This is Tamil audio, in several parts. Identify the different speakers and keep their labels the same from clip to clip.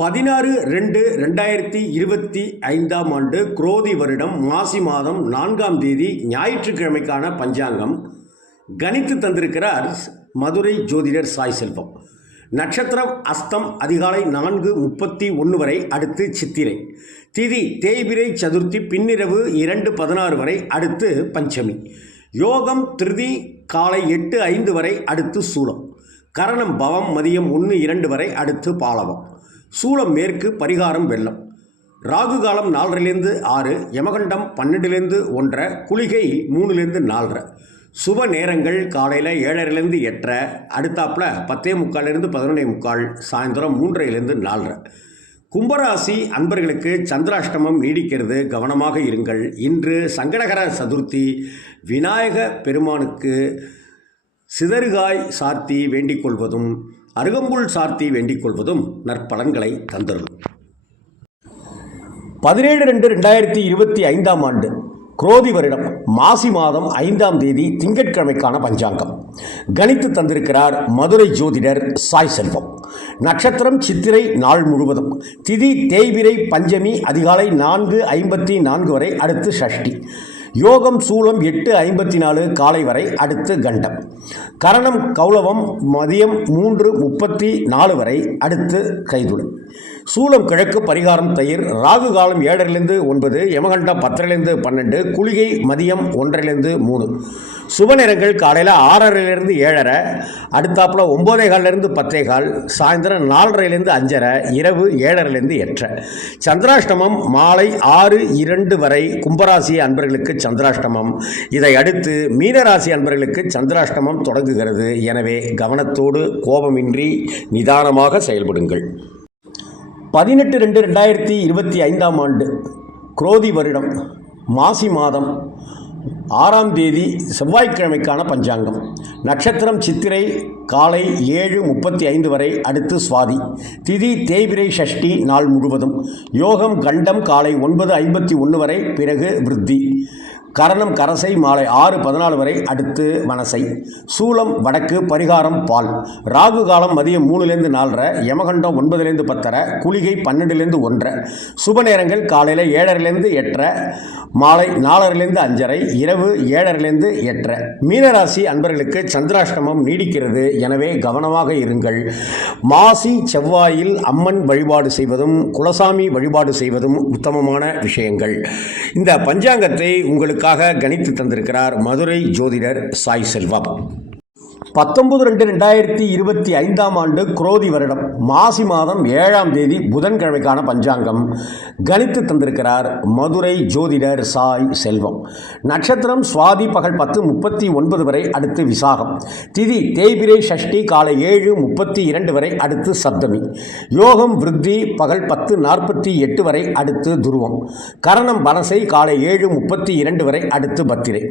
Speaker 1: பதினாறு ரெண்டு ரெண்டாயிரத்தி இருபத்தி ஐந்தாம் ஆண்டு குரோதி வருடம் மாசி மாதம் நான்காம் தேதி ஞாயிற்றுக்கிழமைக்கான பஞ்சாங்கம். கணித்து தந்திருக்கிறார் மதுரை ஜோதிடர் சாய் செல்வம். நட்சத்திரம் அஸ்தம் அதிகாலை நான்கு முப்பத்தி ஒன்று வரை அடுத்து சித்திரை. திதி தேய்பிரை சதுர்த்தி பின்னிரவு இரண்டு பதினாறு வரை அடுத்து பஞ்சமி. யோகம் திருதி காலை எட்டு ஐந்து வரை அடுத்து சூலம். கரணம் பவம் மதியம் ஒன்று இரண்டு வரை அடுத்து பாலவம். சூளம் மேற்கு பரிகாரம் வெள்ளம். ராகு காலம் நாலரைலேருந்து ஆறு யமகண்டம் பன்னெண்டுலேருந்து ஒன்றரை குளிகை மூணுலேருந்து நாலரை. சுப நேரங்கள் காலையில் ஏழரைலேருந்து எட்டரை அடுத்தாப்பில் பத்தே முக்கால்லேருந்து பதினொன்னே முக்கால் சாயந்தரம் மூன்றரைலேருந்து நாலரை. கும்பராசி அன்பர்களுக்கு சந்திராஷ்டமம் நீடிக்கிறது கவனமாக இருங்கள். இன்று சங்கடகர சதுர்த்தி விநாயக பெருமானுக்கு சிதறுகாய் சாத்தி வேண்டிக் கொள்வதும் அருகம்புல் சாத்தி வேண்டிக் கொள்வதும் நற்பலன்களை தந்தரும் பதினேழு ரெண்டு ரெண்டாயிரத்தி இருபத்தி ஐந்தாம் ஆண்டு குரோதி வருடம் மாசி மாதம் ஐந்தாம் தேதி திங்கட்கிழமைக்கான பஞ்சாங்கம். கணித்து தந்திருக்கிறார் மதுரை ஜோதிடர் சாய் செல்வம். நட்சத்திரம் சித்திரை நாள் முழுவதும் திதி தேய்பிரை பஞ்சமி அதிகாலை நான்கு ஐம்பத்தி நான்கு வரை அடுத்து ஷஷ்டி. யோகம் சூலம் எட்டு ஐம்பத்தி நாலு காலை வரை அடுத்து கண்டம். கரணம் கௌளவம் மதியம் மூன்று முப்பத்தி நாலு வரை அடுத்து கைதுடன். சூலம் கிழக்கு பரிகாரம் தயிர் ராகு காலம் ஏழரிலிருந்து ஒன்பது யமகண்டம் பத்தரைலேருந்து பன்னெண்டு குளிகை மதியம் ஒன்றரைலேருந்து மூணு. சுப நேரங்கள் காலையில் ஆறரைலேருந்து ஏழரை அடுத்தாப்புல ஒம்போதே காலிலேருந்து பத்தே கால் சாயந்தரம் நாலரைலேருந்து அஞ்சரை இரவு ஏழரைலேருந்து எட்டரை. சந்திராஷ்டமம் மாலை ஆறு இரண்டு வரை கும்பராசி அன்பர்களுக்கு சந்திராஷ்டமம். இதை அடுத்து மீனராசி அன்பர்களுக்கு சந்திராஷ்டமம் தொடங்குகிறது. எனவே கவனத்தோடு கோபமின்றி நிதானமாக செயல்படுங்கள். பதினெட்டு ரெண்டு ரெண்டாயிரத்தி இருபத்தி ஐந்தாம் ஆண்டு குரோதி வருடம் மாசி மாதம் ஆறாம் தேதி செவ்வாய்க்கிழமைக்கான பஞ்சாங்கம். நட்சத்திரம் சித்திரை காலை ஏழு முப்பத்தி ஐந்து வரை அடுத்து சுவாதி. திதி தேய்பிரை ஷஷ்டி நாள் முழுவதும். யோகம் கண்டம் காலை ஒன்பது ஐம்பத்தி ஒன்று வரை பிறகு விருத்தி. கரணம் கரசை மாலை ஆறு பதினாலு வரை அடுத்து வனசை சூலம் வடக்கு பரிகாரம் பால். ராகு காலம் மதியம் மூணுலேருந்து நாலரை யமகண்டம் ஒன்பதுலேருந்து பத்தரை குளிகை பன்னெண்டுலேருந்து ஒன்றரை சுப நேரங்கள் காலையில் ஏழரைலேருந்து எட்டரை மாலை நாலரைலேருந்து அஞ்சரை இரவு ஏழரைலேருந்து எட்டரை. மீனராசி அன்பர்களுக்கு சந்திராஷ்டமம் நீடிக்கிறது. எனவே கவனமாக இருங்கள். மாசி செவ்வாயில் அம்மன் வழிபாடு செய்வதும் குலசாமி வழிபாடு செய்வதும் உத்தமமான விஷயங்கள். இந்த பஞ்சாங்கத்தை உங்களுக்கு உங்களுக்காக கணித்து தந்திருக்கிறார் மதுரை ஜோதிடர் சாய் செல்வம். பத்தொன்பது ரெண்டு ரெண்டாயிரத்தி இருபத்தி ஐந்தாம் ஆண்டு குரோதி வருடம். மாசி மாதம் ஏழாம் தேதி புதன்கிழமைக்கான பஞ்சாங்கம். கணித்து தந்திருக்கிறார் மதுரை ஜோதிடர் சாய் செல்வம். நட்சத்திரம் சுவாதி பகல் பத்து முப்பத்தி ஒன்பது வரை அடுத்து விசாகம். திதி தேய்பிரை சஷ்டி காலை ஏழு முப்பத்தி இரண்டு வரை அடுத்து சப்தமி. யோகம் விருத்தி பகல் பத்து நாற்பத்தி எட்டு வரை அடுத்து துருவம். கரணம் பனசை காலை ஏழு முப்பத்தி இரண்டு வரை அடுத்து பத்திரை.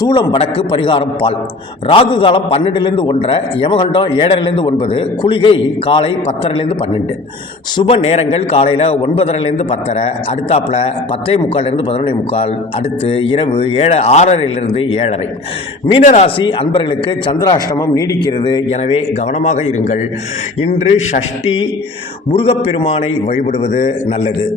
Speaker 1: சூலம் வடக்கு பரிகாரம் பால். ராகு காலம் பன்னெண்டுலேருந்து ஒன்றரை யமகண்டம் ஏழரைலேருந்து ஒன்பது குளிகை காலை பத்தரைலேருந்து பன்னெண்டு. சுப நேரங்கள் காலையில் ஒன்பதரைலேருந்து பத்தரை அடுத்தாப்புல பத்தே முக்கால்லேருந்து பதினொன்னே முக்கால் அடுத்து இரவு ஏழு ஆறரையிலிருந்து ஏழரை. மீனராசி அன்பர்களுக்கு சந்திராஷ்டமம் நீடிக்கிறது. எனவே கவனமாக இருங்கள். இன்று ஷஷ்டி முருகப்பெருமானை வழிபடுவது நல்லது.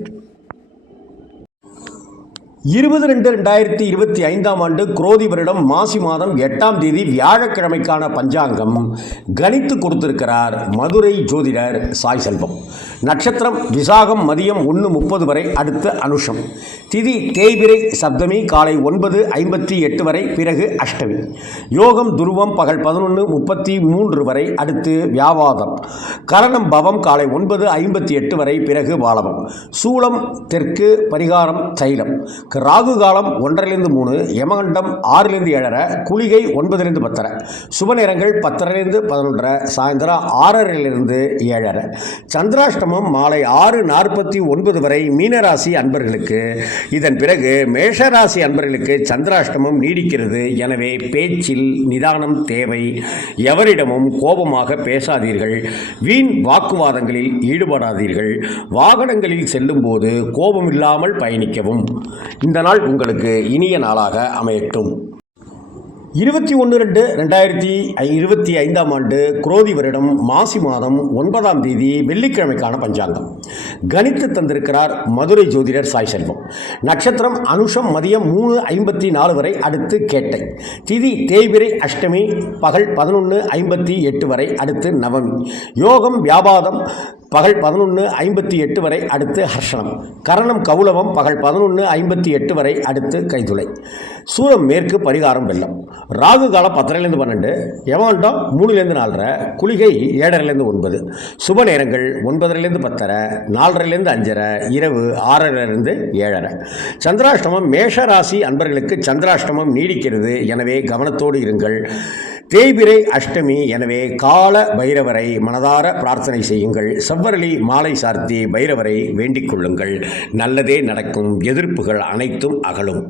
Speaker 1: இருபது ரெண்டு ரெண்டாயிரத்தி இருபத்தி ஐந்தாம் ஆண்டு குரோதி வருடம் மாசி மாதம் எட்டாம் தேதி வியாழக்கிழமைக்கான பஞ்சாங்கம் கணித்து கொடுத்திருக்கிறார் மதுரை ஜோதிடர் சாய் செல்வம். நட்சத்திரம் விசாகம் மதியம் ஒன்று முப்பது வரை அடுத்த அனுஷம். திதி தேய்பிரை சப்தமி காலை ஒன்பது ஐம்பத்தி எட்டு வரை பிறகு அஷ்டமி. யோகம் துருவம் பகல் பதினொன்று முப்பத்தி மூன்று வரை அடுத்து வியாபாதம். கரணம் பவம் காலை ஒன்பது ஐம்பத்தி எட்டு வரை பிறகு வாழவம் சூளம் தெற்கு பரிகாரம் தைலம். ராகு காலம் ஒன்றரைலேருந்து மூணு யமகண்டம் ஆறிலிருந்து ஏழரை குளிகை ஒன்பதுலேருந்து பத்தரை. சுப நேரங்கள் பத்தரைலேருந்து பதினொன்றரை சாயந்தரம் ஆறரையிலிருந்து ஏழரை. சந்திராஷ்டமம் மாலை ஆறு நாற்பத்தி ஒன்பது வரை மீனராசி அன்பர்களுக்கு. இதன் பிறகு மேஷராசி அன்பர்களுக்கு சந்திராஷ்டமம் நீடிக்கிறது. எனவே பேச்சில் நிதானம் தேவை. எவரிடமும் கோபமாக பேசாதீர்கள். வீண் வாக்குவாதங்களில் ஈடுபடாதீர்கள். வாகனங்களில் செல்லும்போது கோபம் இல்லாமல் பயணிக்கவும். இந்த நாள் உங்களுக்கு இனிய நாளாக அமையட்டும். இருபத்தி ஒன்று ரெண்டு ரெண்டாயிரத்தி இருபத்தி ஐந்தாம் ஆண்டு குரோதி வருடம் மாசி மாதம் ஒன்பதாம் தேதி வெள்ளிக்கிழமைக்கான பஞ்சாங்கம். கணித்து தந்திருக்கிறார் மதுரை ஜோதிடர் சாய் செல்வம். நட்சத்திரம் அனுஷம் மதியம் மூணு ஐம்பத்தி நாலு வரை அடுத்து கேட்டை. திதி தேய்பிரை அஷ்டமி பகல் பதினொன்று ஐம்பத்தி எட்டு வரை அடுத்து நவமி. யோகம் வியாபாதம் பகல் பதினொன்று ஐம்பத்தி எட்டு வரை அடுத்து ஹர்ஷனம் கரணம் கௌலவம் பகல் பதினொன்று ஐம்பத்தி எட்டு வரை அடுத்து கைதுளை. சூரம் மேற்கு பரிகாரம் வெள்ளம். ராகு காலம் பத்தரைலேருந்து பன்னெண்டு யமாண்டம் மூணுலேருந்து நாலரை குளிகை ஏழரைலேருந்து ஒன்பது சுப நேரங்கள் ஒன்பதரைலேருந்து பத்தரை நாலரைலேருந்து அஞ்சரை இரவு ஆறரைலேருந்து ஏழரை. சந்திராஷ்டமம் மேஷ ராசி அன்பர்களுக்கு சந்திராஷ்டமம் நீடிக்கிறது. எனவே கவனத்தோடு இருங்கள். தேய்பிரை அஷ்டமி எனவே கால பைரவரை மனதார பிரார்த்தனை செய்யுங்கள். செவ்வரளி மாலை சார்த்தி பைரவரை வேண்டிக் கொள்ளுங்கள். நல்லதே நடக்கும். எதிர்ப்புகள் அனைத்தும் அகலும்.